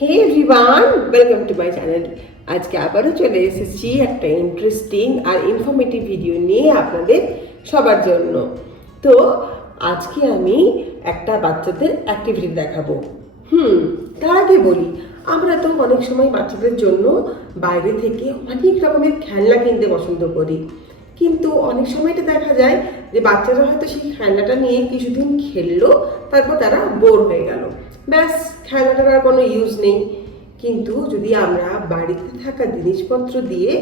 Hey everyone welcome to my channel আজকে আবারও চলে এসেছি একটা ইন্টারেস্টিং আর ইনফরমেটিভ ভিডিও নিয়ে আপনাদের সবার জন্য। তো আজকে আমি একটা বাচ্চাদের অ্যাক্টিভিটি দেখাবো। হুম, তার আগে বলি, আমরা তো অনেক সময় বাচ্চাদের জন্য বাইরে থেকে অনেক রকমের খেলনা কিনতে পছন্দ করি। কিন্তু অনেক সময়টা দেখা যায় যে বাচ্চারা হয়তো সেই খেলনাটা নিয়ে কিছুদিন খেললো, তারপর তারা বোর হয়ে গেল। ব্যাস খেলনাটার আর কোনো ইউজ নেই। কিন্তু যদি আমরা বাড়িতে থাকা জিনিসপত্র দিয়ে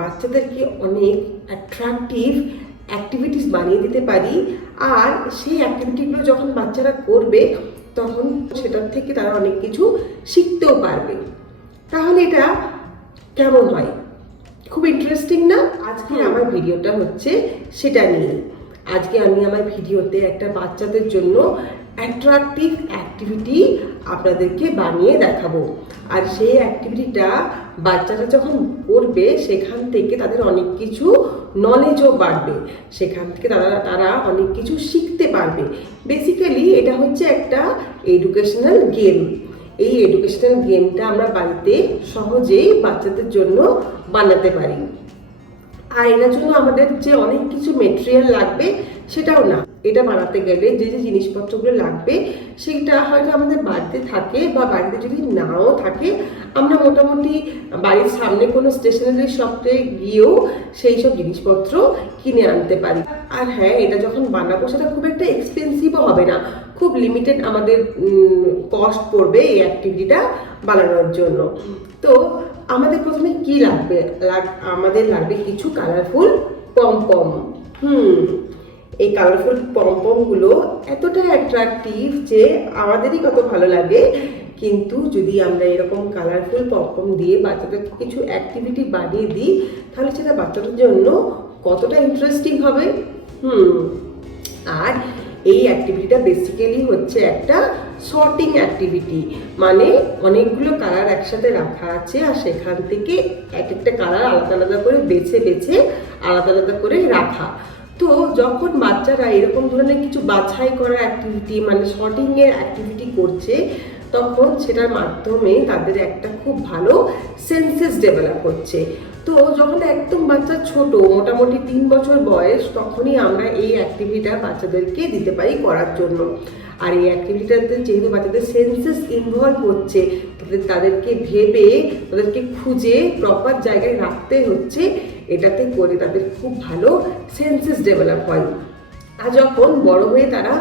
বাচ্চাদেরকে অনেক অ্যাট্রাকটিভ অ্যাক্টিভিটিস বানিয়ে দিতে পারি আর সেই অ্যাক্টিভিটিগুলো যখন বাচ্চারা করবে তখন সেটার থেকে তারা অনেক কিছু শিখতেও পারবে। তাহলে এটা কেমন হয়? খুব ইন্টারেস্টিং না? আজকে আমার ভিডিওটা হচ্ছে সেটা নিয়ে। আজকে আমি আমার ভিডিওতে একটা বাচ্চাদের জন্য অ্যাট্রাকটিভ অ্যাক্টিভিটি আপনাদেরকে বানিয়ে দেখাবো। আর সেই অ্যাক্টিভিটিটা বাচ্চারা যখন করবে সেখান থেকে তাদের অনেক কিছু নলেজও বাড়বে। সেখান থেকে তারা তারা অনেক কিছু শিখতে পারবে। বেসিক্যালি এটা হচ্ছে একটা এডুকেশনাল গেম এই এডুকেশনাল গেমটা আমরা বাড়িতে সহজেই বাচ্চাদের জন্য বানাতে পারি। আর এটার জন্য আমাদের যে অনেক কিছু মেটেরিয়াল লাগবে, সেটাও না। এটা বানাতে গেলে যে যে জিনিসপত্রগুলো লাগবে, সেটা হয়তো আমাদের বাড়িতে থাকে বা বাড়িতে যদি নাও থাকে, আমরা মোটামুটি বাড়ির সামনে কোনো স্টেশনারি শপে গিয়েও সেই সব জিনিসপত্র কিনে আনতে পারি। আর হ্যাঁ এটা যখন বানাবো, সেটা খুব একটা এক্সপেন্সিভও হবে না। খুব লিমিটেড আমাদের কস্ট পড়বে এই অ্যাক্টিভিটিটা বানানোর জন্য। তো আমাদের প্রথমে কি লাগবে? লাগ- আমাদের লাগবে কিছু কালারফুল পমপম হুম, এই কালারফুল পমপমগুলো এতটা অ্যাট্রাকটিভ যে আমাদেরই কত ভালো লাগে। কিন্তু যদি আমরা এরকম কালারফুল পমপম দিয়ে বাচ্চাদের কিছু অ্যাক্টিভিটি বানিয়ে দিই, তাহলে সেটা বাচ্চাদের জন্য কতটা ইন্টারেস্টিং হবে? হুম, আর এই অ্যাক্টিভিটিটা বেসিক্যালি হচ্ছে একটা সর্টিং অ্যাক্টিভিটি মানে অনেকগুলো কালার একসাথে রাখা আছে আর সেখান থেকে এক একটা কালার আলাদা আলাদা করে বেছে বেছে আলাদা আলাদা করে রাখা। তো যখন বাচ্চারা এরকম ধরনের কিছু বাছাই করার অ্যাক্টিভিটি মানে শর্টিংয়ের অ্যাক্টিভিটি করছে তখন সেটার মাধ্যমে তাদের একটা খুব ভালো সেন্সেস ডেভেলপ হচ্ছে। তো যখন একদম বাচ্চা ছোট, মোটামুটি তিন বছর বয়স, তখনই আমরা এই অ্যাক্টিভিটিটা বাচ্চাদেরকে দিতে পারি করার জন্য। আর এই অ্যাক্টিভিটিটাতে যেহেতু বাচ্চাদের সেন্সেস ইনভলভ হচ্ছে, তাদের, তাদেরকে ভেবে, তাদেরকে খুঁজে প্রপার জায়গায় রাখতে হচ্ছে, এটাতে করে তাদের খুব ভালো সেন্সেস ডেভেলপ হয়। আর যখন বড় হয়ে তারা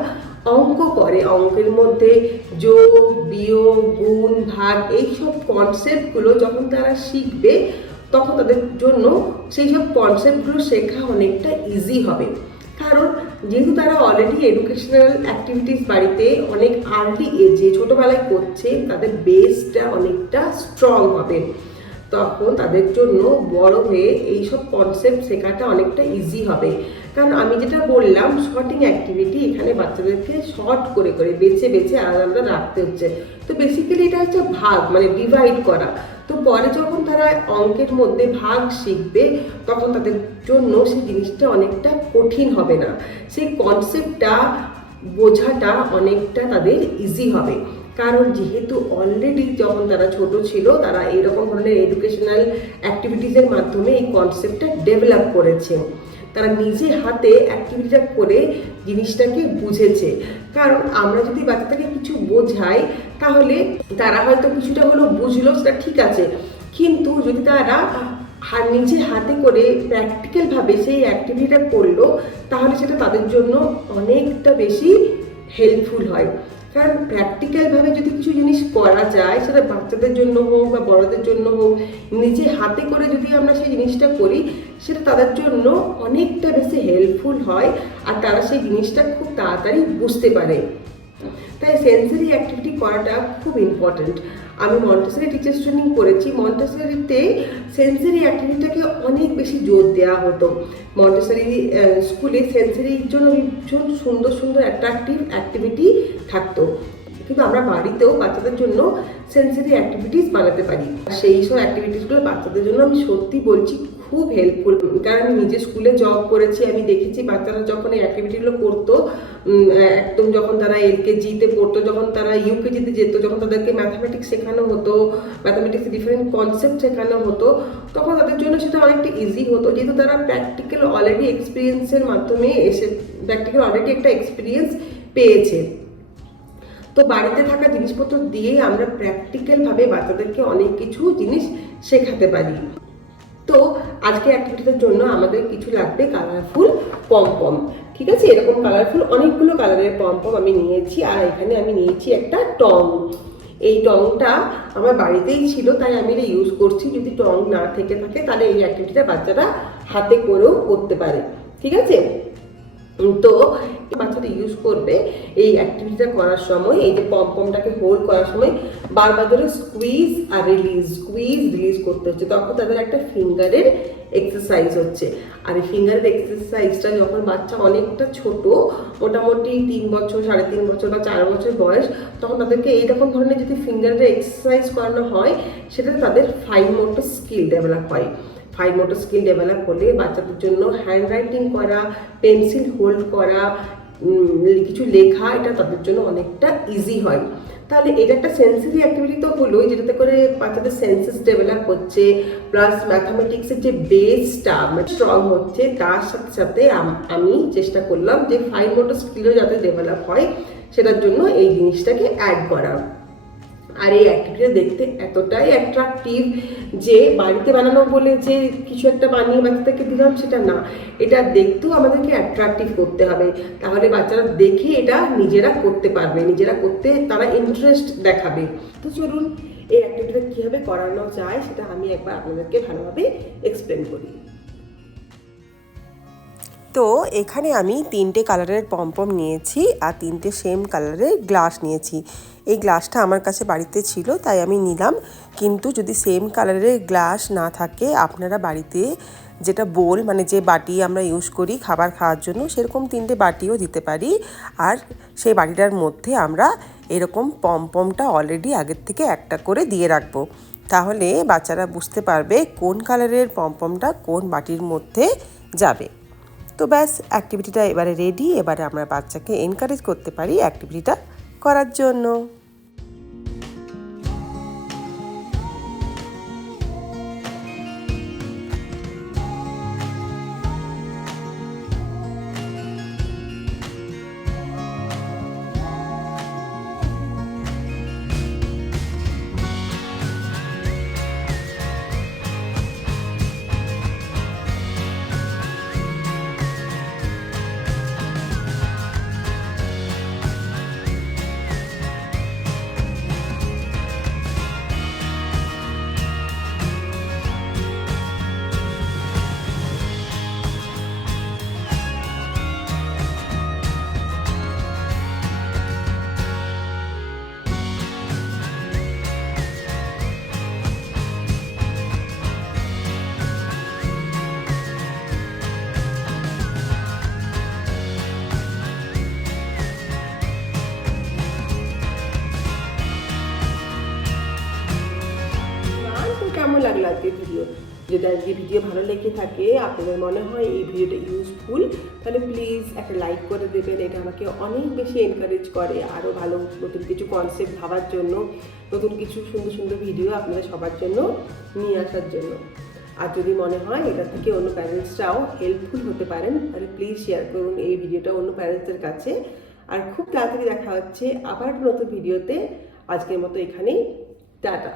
অঙ্ক করে, অঙ্কের মধ্যে যোগ, বিয়োগ, গুণ, ভাগ, এইসব কনসেপ্টগুলো যখন তারা শিখবে, তখন তাদের জন্য সেই সব কনসেপ্টগুলো শেখা অনেকটা ইজি হবে। কারণ যেহেতু তারা অলরেডি এডুকেশনাল অ্যাক্টিভিটিস বাড়িতে অনেক আর্লি এজে ছোটোবেলায় করছে, তাদের বেসটা অনেকটা স্ট্রং হবে। তখন তাদের জন্য বড় হয়ে এইসব কনসেপ্ট শেখাটা অনেকটা ইজি হবে। কারণ আমি যেটা বললাম শর্টিং অ্যাক্টিভিটি এখানে বাচ্চাদেরকে শর্ট করে করে, বেছে বেছে আলাদা আলাদা রাখতে হচ্ছে। তো বেসিক্যালি এটা হচ্ছে ভাগ মানে ডিভাইড করা। তো পরে যখন তারা অঙ্কের মধ্যে ভাগ শিখবে, তখন তাদের জন্য সেই জিনিসটা অনেকটা কঠিন হবে না। সেই কনসেপ্টটা বোঝাটা অনেকটা তাদের ইজি হবে। কারণ যেহেতু অলরেডি যখন তারা ছোট ছিল, তারা এরকম ধরনের এডুকেশনাল অ্যাক্টিভিটিসের মাধ্যমে এই কনসেপ্টটা ডেভেলপ করেছে। তারা নিজে হাতে অ্যাক্টিভিটিটা করে জিনিসটাকে বুঝেছে। কারণ আমরা যদি বাচ্চাটাকে কিছু বোঝাই, তাহলে তারা হয়তো কিছুটা হলো বুঝলো সেটা ঠিক আছে। কিন্তু যদি তারা নিজে হাতে করে প্র্যাকটিক্যালভাবে সেই অ্যাক্টিভিটিটা করল, তাহলে সেটা তাদের জন্য অনেকটা বেশি হেল্পফুল হয়। কারণ প্র্যাকটিক্যালভাবে যদি কিছু জিনিস করা যায়, সেটা বাচ্চাদের জন্য হোক বা বড়দের জন্য হোক, নিজে হাতে করে যদি আমরা সেই জিনিসটা করি, সেটা তাদের জন্য অনেকটা বেশি হেল্পফুল হয় আর তারা সেই জিনিসটা খুব তাড়াতাড়ি বুঝতে পারে। তাই সেন্সারি অ্যাক্টিভিটি করাটা খুব ইম্পর্ট্যান্ট আমি মন্টেসারি টিচার্স ট্রেনিং করেছি। মন্টেসারিতে সেন্সারি অ্যাক্টিভিটিটাকে অনেক বেশি জোর দেওয়া হতো। মন্টেসারি স্কুলে সেন্সারির জন্য ভীষণ সুন্দর সুন্দর অ্যাট্রাকটিভ অ্যাক্টিভিটি থাকতো। কিন্তু আমরা বাড়িতেও বাচ্চাদের জন্য সেন্সারি অ্যাক্টিভিটিস বানাতে পারি। সেই সব অ্যাক্টিভিটিসগুলো বাচ্চাদের জন্য আমি সত্যি বলছি খুব হেল্পফুল কারণ আমি নিজে স্কুলে জব করেছি, আমি দেখেছি বাচ্চারা যখন এই অ্যাক্টিভিটিগুলো করতো একদম যখন তারা এলকেজিতে পড়তো, যখন তারা ইউকেজিতে যেত, যখন তাদেরকে ম্যাথামেটিক্স শেখানো হতো ম্যাথামেটিক্স ডিফারেন্ট কনসেপ্ট শেখানো হতো, তখন তাদের জন্য সেটা অনেকটা ইজি হতো। যেহেতু তারা প্র্যাকটিক্যাল অলরেডি এক্সপিরিয়েন্সের মাধ্যমে এসে প্র্যাকটিক্যাল অলরেডি একটা এক্সপিরিয়েন্স পেয়েছে। তো বাড়িতে থাকা জিনিসপত্র দিয়ে আমরা প্র্যাকটিক্যালভাবে বাচ্চাদেরকে অনেক কিছু জিনিস শেখাতে পারি। তো আজকে অ্যাক্টিভিটিটার জন্য আমাদের কিছু লাগবে কালারফুল পমপম ঠিক আছে? এরকম কালারফুল অনেকগুলো কালারের পমপম আমি নিয়েছি আর এখানে আমি নিয়েছি একটা টং। এই টংটা আমার বাড়িতেই ছিল, তাই আমি এটা ইউজ করছি। যদি টং না থেকে থাকে, তাহলে এই অ্যাক্টিভিটিটা বাচ্চারা হাতে করেও করতে পারে। ঠিক আছে? তো বাচ্চারা ইউজ করবে এই অ্যাক্টিভিটিটা করার সময়, এই যে পমপমটাকে হোল্ড করার সময়, বারবার ধরে স্কুইজ আর রিলিজ স্কুইজ রিলিজ করতে হচ্ছে। তখন তাদের একটা ফিঙ্গারের এক্সারসাইজ হচ্ছে। আর এই ফিঙ্গারের এক্সারসাইজটা যখন বাচ্চা অনেকটা ছোট, মোটামুটি তিন বছর, সাড়ে তিন বছর বা চার বছর বয়স, তখন তাদেরকে এইরকম ধরনের যদি ফিঙ্গারের এক্সারসাইজ করানো হয়, সেটাতে তাদের ফাইন মোটর স্কিল ডেভেলপ হয়। ফাইন মোটর স্কিল ডেভেলপ হলে বাচ্চাদের জন্য হ্যান্ড রাইটিং করা পেন্সিল হোল্ড করা কিছু লেখা, এটা তাদের জন্য অনেকটা ইজি হয়। তাহলে এটা একটা সেন্সিটিভ অ্যাক্টিভিটি তো হলোই, যেটাতে করে বাচ্চাদের সেন্সেস ডেভেলপ হচ্ছে প্লাস ম্যাথামেটিক্সের যে বেসটা স্ট্রং হচ্ছে, তার সাথে সাথে আমি চেষ্টা করলাম যে ফাইন মোটর স্কিলও যাতে ডেভেলপ হয়, সেটার জন্য এই জিনিসটাকে অ্যাড করা। আর এই অ্যাক্টিভিটি দেখতে এতটাই অ্যাট্রাকটিভ যে বাড়িতে বানানো বলে যে কিছু একটা বানিয়ে বাচ্চাদেরকে দিলাম সেটা না। এটা দেখতেও আমাদেরকে অ্যাট্রাকটিভ করতে হবে। তাহলে বাচ্চারা দেখে এটা নিজেরা করতে পারবে। নিজেরা করতে তারা ইন্টারেস্ট দেখাবে। তো চলুন, এই অ্যাক্টিভিটিটা কীভাবে করানো যায় সেটা আমি একবার আপনাদেরকে ভালোভাবে এক্সপ্লেন করি। তো এখানে আমি তিনটে কালারের পম্পম নিয়েছি আর তিনটে সেম কালারের গ্লাস নিয়েছি। এই গ্লাসটা আমার কাছে বাড়িতে ছিল, তাই আমি নিলাম। কিন্তু যদি সেম কালারের গ্লাস না থাকে, আপনারা বাড়িতে যেটা বোল মানে যে বাটি আমরা ইউজ করি খাবার খাওয়ার জন্য, সেরকম তিনটে বাটিও দিতে পারি। আর সেই বাটিটার মধ্যে আমরা এরকম পমপমটা অলরেডি আগের থেকে একটা করে দিয়ে রাখব। তাহলে বাচ্চারা বুঝতে পারবে কোন কালারের পমপমটা কোন বাটির মধ্যে যাবে। তো ব্যাস অ্যাক্টিভিটিটা এবারে রেডি এবারে আমরা বাচ্চাকে এনকারেজ করতে পারি অ্যাক্টিভিটিটা করার জন্য। লাগল আজকে ভিডিও যদি আজকে ভিডিও ভালো লেগে থাকে, আপনাদের মনে হয় এই ভিডিওটা ইউজফুল তাহলে প্লিজ একটা লাইক করে দেবেন। এটা আমাকে অনেক বেশি এনকারেজ করে আরও ভালো নতুন কিছু কনসেপ্ট ভাবার জন্য, নতুন কিছু সুন্দর সুন্দর ভিডিও আপনাদের সবার জন্য নিয়ে আসার জন্য। আর যদি মনে হয় এটা থেকে অন্য প্যারেন্টসরাও হেল্পফুল হতে পারেন, তাহলে প্লিজ শেয়ার করুন এই ভিডিওটা অন্য প্যারেন্টসদের কাছে। আর খুব তাড়াতাড়ি দেখা হচ্ছে আবার নতুন ভিডিওতে আজকের মতো এখানেই। টাটা।